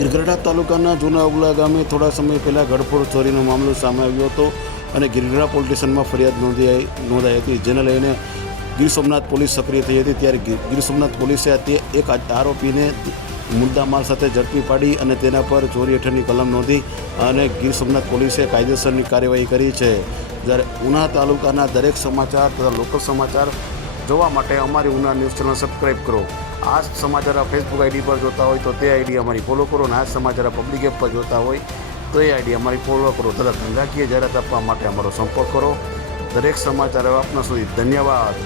ગિરગઢડા તાલુકાના જૂના ઉગલા ગામે થોડા સમય પહેલાં ઘરફોડ ચોરીનો મામલો સામે આવ્યો હતો અને ગિરગઢડા પોલીસ સ્ટેશનમાં ફરિયાદ નોંધાઈ હતી, જેને લઈને ગીર સોમનાથ પોલીસ સક્રિય થઈ હતી। ત્યારે ગીર સોમનાથ પોલીસે તે એક આરોપીને મુદ્દામાલ સાથે ઝડપી પાડી અને તેના પર ચોરી હેઠળની કલમ નોંધી અને ગીર સોમનાથ પોલીસે કાયદેસરની કાર્યવાહી કરી છે। જ્યારે ઉના તાલુકાના દરેક સમાચાર તથા લોકલ સમાચાર જોવા માટે અમારી ઉના ન્યૂઝ ચેનલ સબસ્ક્રાઈબ કરો। આ સમાચાર ફેસબુક આઈડી પર જોતા હોય તો તે આઈડી અમારી ફોલો કરો, અને આ સમાચાર પબ્લિક એપ પર જોતા હોય તો એ આઈડી અમારી ફોલો કરો તથા ધંધાકીય જાહેરાત આપવા માટે અમારો સંપર્ક કરો। દરેક સમાચાર આપના સુધી ધન્યવાદ।